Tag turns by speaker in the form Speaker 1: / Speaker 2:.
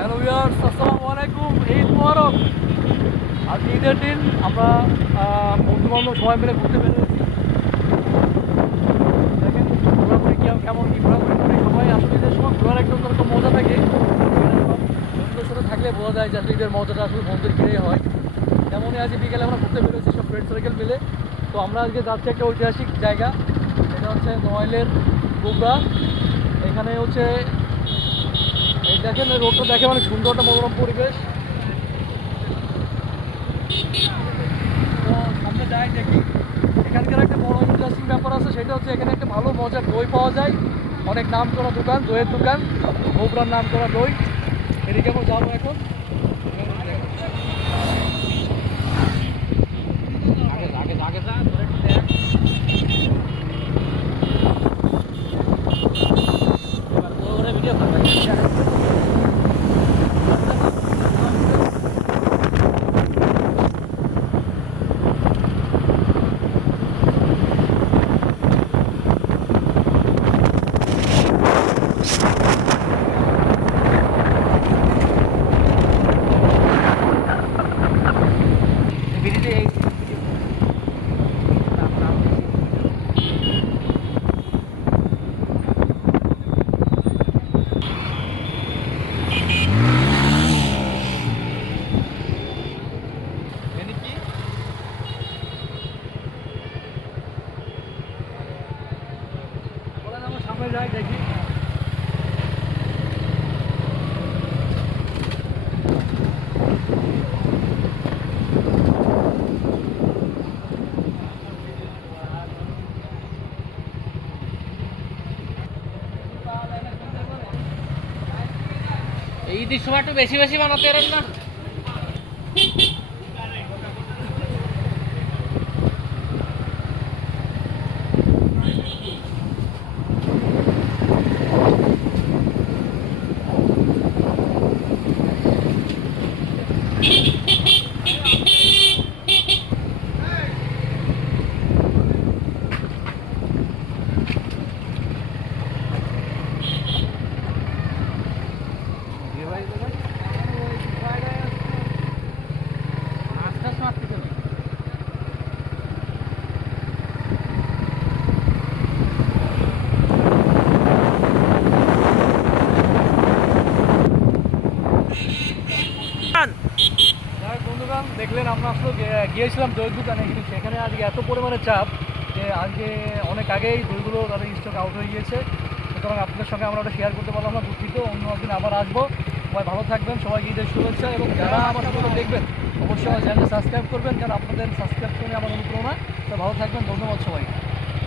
Speaker 1: Hello viewers, আসসালামু আলাইকুম, ঈদ মোবারক। আজ ঈদের দিন, আমরা বন্ধু বান্ধব সবাই মিলে ঘুরতে বেরিয়েছি। দেখেন, ঘোরাঘুরি কেমন কেমন, কি ঘোরাঘুরি করি সবাই আসলে ঈদের সময় ঘোরার একটা অন্যরকম মজা থাকে। বন্ধুদের সাথে থাকলে বোঝা যায় যে ঈদের মজাটা আসলে বন্ধুদের ঘিরেই হয়। যেমনই আজ বিকেলে আমরা ঘুরতে বেরোচ্ছি সব ফ্রেন্ড সার্কেল মিলে। তো আমরা আজকে যাচ্ছি একটা ঐতিহাসিক জায়গা এটা হচ্ছে নোয়াইলের গোবরা এখানে হচ্ছে দেখেন রোডটা দেখে মানে সুন্দর একটা মনোরম পরিবেশ। সামনে যাই, দেখি। এখানকার একটা বড় ইন্টারেস্টিং ব্যাপার আছে, সেটা হচ্ছে এখানে একটা ভালো মজার দই পাওয়া যায়। অনেক নাম করা দোকান, দইয়ের দোকান গোবরার নাম করা দই। এদিকে আমরা যাব এখন। বলেন আমরা সামনে যাই দেখি
Speaker 2: এই ঈদের সময় একটু বেশি বেশি বানাতে পারেন না?
Speaker 1: বন্ধুগণ দেখলেন আমরা আসলে গিয়েছিলাম দই দোকানে, কিন্তু সেখানে আজকে এত পরিমাণে চাপ যে আজকে অনেক আগেই দইগুলো তাদের স্টক আউট হয়ে গিয়েছে। সুতরাং আপনাদের সঙ্গে আমরা ওটা শেয়ার করতে পারলাম না, দুঃখিত। অন্য একদিন আবার আসব। সবাই ভালো থাকবেন সবাই ঈদের শুভেচ্ছা, এবং যারা আমার সঙ্গে দেখবেন, অবশ্যই চ্যানেল সাবস্ক্রাইব করবেন, কারণ আপনাদের সাবস্ক্রাইব করে আমার অনুপ্রেরণা। তো ভালো থাকবেন, ধন্যবাদ সবাইকে।